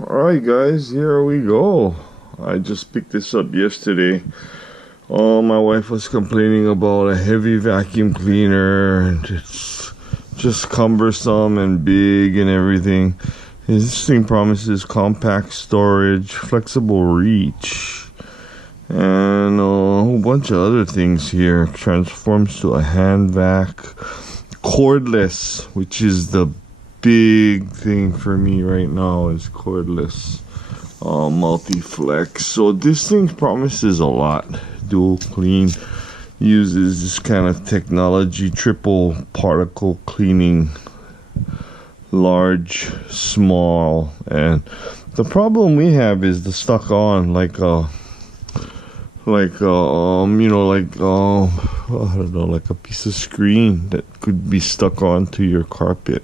Alright guys, here we go. I just picked this up yesterday. My wife was complaining about a heavy vacuum cleaner and it's just cumbersome and big and everything. This thing promises compact storage, flexible reach, and a whole bunch of other things here. Transforms to a hand vac. Cordless, which is the big thing for me right now, is cordless multi-flex. So this thing promises a lot. Dual clean, uses this kind of technology, triple particle cleaning, large, small, and the problem we have is the stuck on I don't know, like a piece of screen that could be stuck onto your carpet.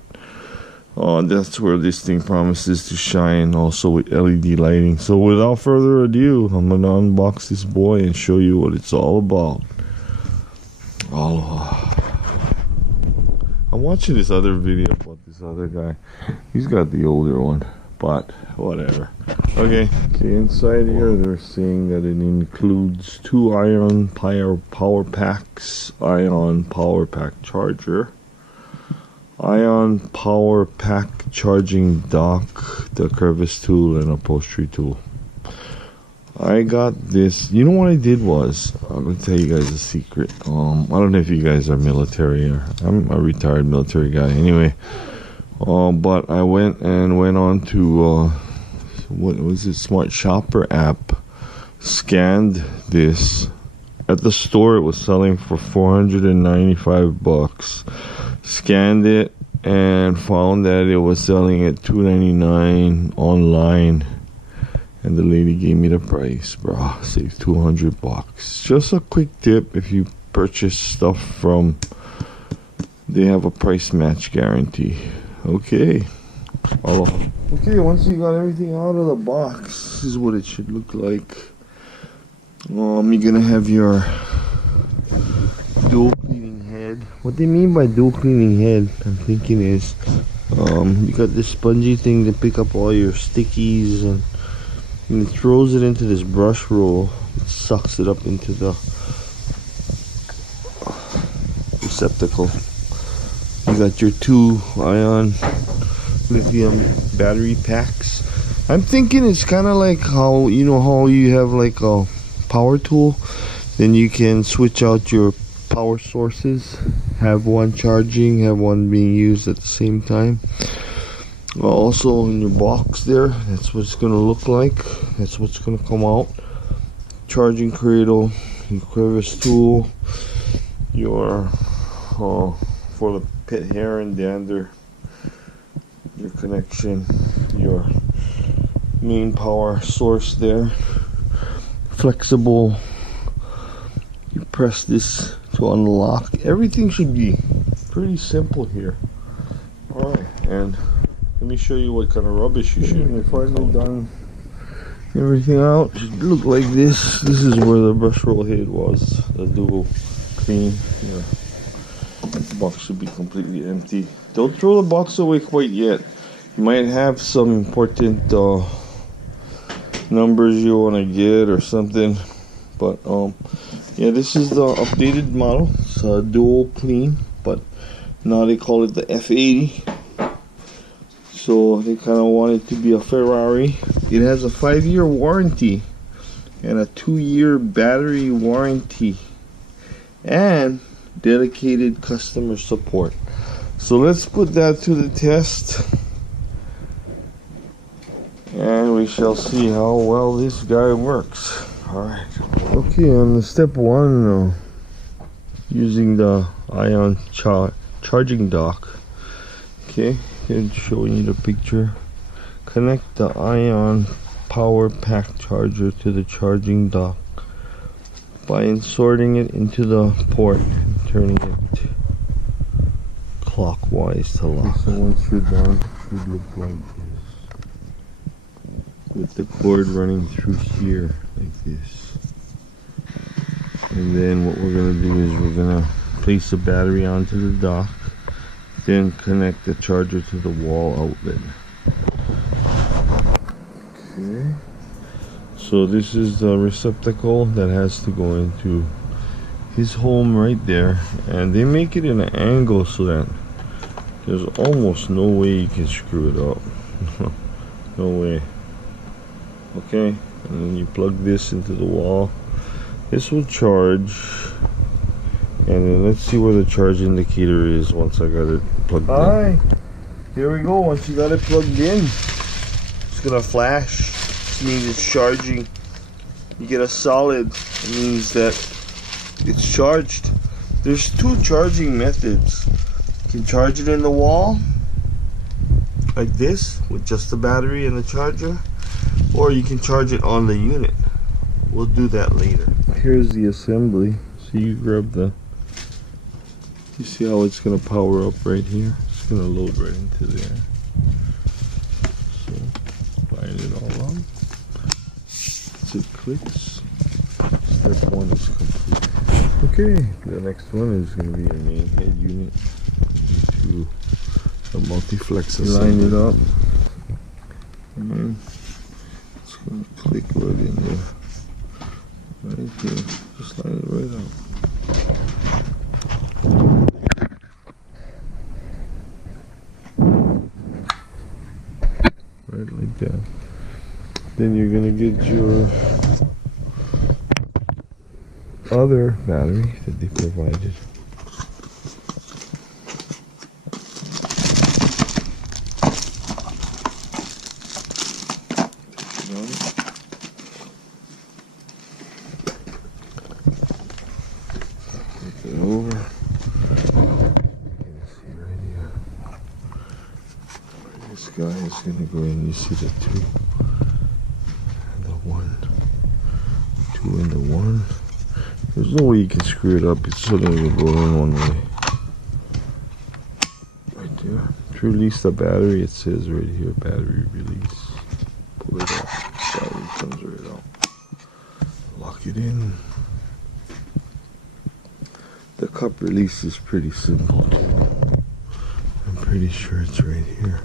That's where this thing promises to shine, also with LED lighting. So without further ado, I'm gonna unbox this boy and show you what it's all about. I'm watching this other video about this other guy. He's got the older one, but whatever. Okay, inside here they're saying that it includes 2 ion power packs, ion power pack charger, ion power pack charging dock, the crevice tool, and upholstery tool. I got this. You know what I did was, I'm gonna tell you guys a secret. I don't know if you guys are military, or I'm a retired military guy anyway. But I went on to what was it, Smart Shopper app, scanned this. At the store it was selling for $495. Scanned it and found that it was selling at $299 online, and the lady gave me the price, bro. Saved $200. Just a quick tip: if you purchase stuff from, they have a price match guarantee. Okay. Okay, once you got everything out of the box, this is what it should look like. You're gonna have your dual cleaning head. What they mean by dual cleaning head, I'm thinking, is you got this spongy thing to pick up all your stickies, and it throws it into this brush roll. It sucks it up into the receptacle. You got your 2 ion lithium battery packs. I'm thinking it's kind of like how you have like a power tool, then you can switch out your power sources, have one charging, have one being used at the same time. Also in your box there, that's what it's going to look like. That's what's going to come out. Charging cradle, your crevice tool, your for the pet hair and dander, your connection, your main power source there. Flexible, you press this to unlock. Everything should be pretty simple here. Alright, and let me show you what kind of rubbish you should. We've finally done everything out. It should look like this. This is where the brush roll head was, the dual clean. Yeah. The box should be completely empty. Don't throw the box away quite yet. You might have some important numbers you want to get or something, but yeah, this is the updated model. It's a dual clean, but now they call it the F80. So they kind of want it to be a Ferrari. It has a 5-year warranty and a 2-year battery warranty and dedicated customer support. So let's put that to the test, and we shall see how well this guy works. Alright. Okay, on the step 1, using the ion charging dock. Okay, here's showing you the picture. Connect the ion power pack charger to the charging dock by inserting it into the port and turning it clockwise to lock. Okay, so once you're done, it should look like this, with the cord running through here like this. And then what we're going to do is we're going to place the battery onto the dock, then connect the charger to the wall outlet. Okay. So this is the receptacle that has to go into his home right there, and they make it in an angle so that there's almost no way you can screw it up. No way. Okay, and then you plug this into the wall. This will charge, and then let's see where the charge indicator is once I got it plugged in. Alright, here we go. Once you got it plugged in, it's gonna flash. This means it's charging. You get a solid, it means that it's charged. There's two charging methods. You can charge it in the wall like this with just the battery and the charger, or you can charge it on the unit. We'll do that later. Here's the assembly. So you grab the, you see how it's gonna power up right here? It's gonna load right into there. So line it all up. Once it clicks, step one is complete. Okay, the next one is gonna be your main head unit into the multiflex assembly. Line it up, and it's gonna click right in there. Right here, just line it right up. Right like that. Then you're gonna get your other battery that they provided. Over. See right here. This guy is gonna go in. You see the two and the one. Two and the one. There's no way you can screw it up. It's only gonna go in one way. Right there. To release the battery, it says right here, battery release. Pull it out. Battery comes right out. Lock it in. The cup release is pretty simple too. I'm pretty sure it's right here.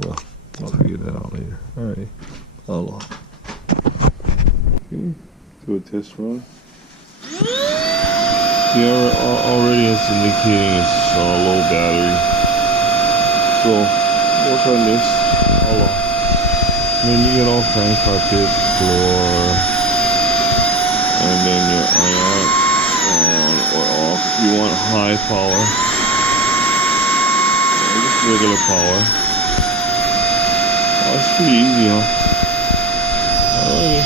Well, I'll figure that out later. Alright, I'll lock. Okay, do a test run. See, already it's indicating it's low battery. So, work on this. I'll lock. And then you get all fine carpet, floor, and then your ion on or off. If you want high power, just regular power. Oh, it's pretty easy, huh? Alrighty.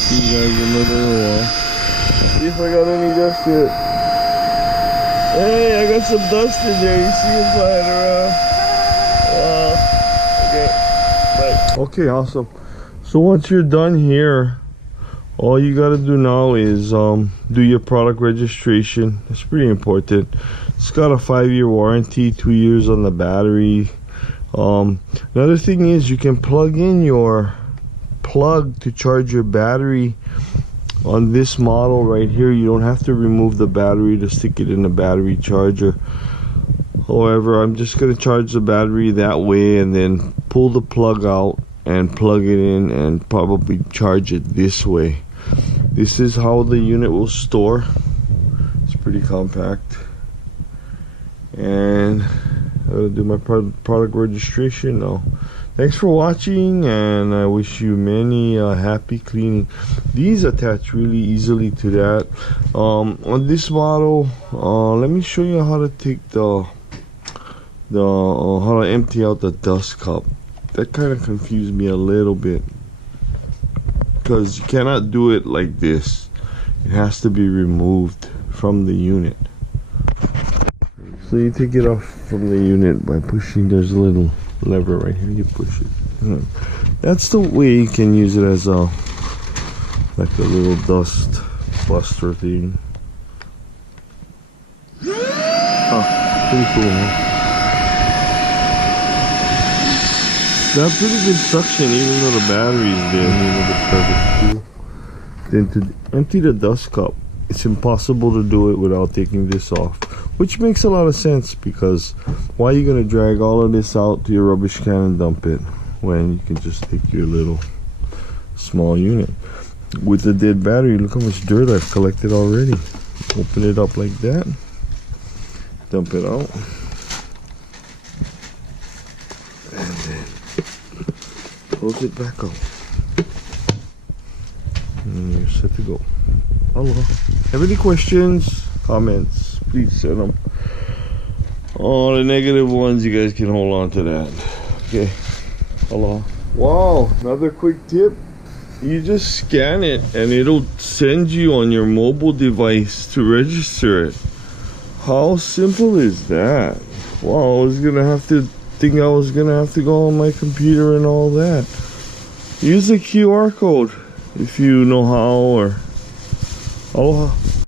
See you guys another while. See if I got any dust yet. Hey, I got some dust in there. You see it flying around. Okay, bye. Okay, awesome. So once you're done here, all you got to do now is do your product registration. It's pretty important. It's got a 5-year warranty, 2 years on the battery. Another thing is you can plug in your plug to charge your battery on this model right here. You don't have to remove the battery to stick it in the battery charger. However, I'm just going to charge the battery that way and then pull the plug out and plug it in and probably charge it this way. This is how the unit will store. It's pretty compact. And I'm gonna do my product registration now. Thanks for watching, and I wish you many happy cleaning. These attach really easily to that. On this model, let me show you how to take how to empty out the dust cup. That kind of confused me a little bit, because you cannot do it like this. It has to be removed from the unit. So you take it off from the unit by pushing. There's a little lever right here. You push it. That's the way you can use it as a little dust buster thing. Pretty cool, huh? Got pretty good suction, even though the battery is there. Then to empty the dust cup, it's impossible to do it without taking this off. Which makes a lot of sense, because why are you going to drag all of this out to your rubbish can and dump it when you can just take your little small unit? With the dead battery, look how much dirt I've collected already. Open it up like that, dump it out, and then close it back up, and you're set to go. Aloha. Have any questions, comments, please send them. All the negative ones, you guys can hold on to that. Okay. Aloha. Wow, another quick tip. You just scan it and it'll send you on your mobile device to register it. How simple is that? Wow, I was gonna have to go on my computer and all that. Use the QR code if you know how, or aloha.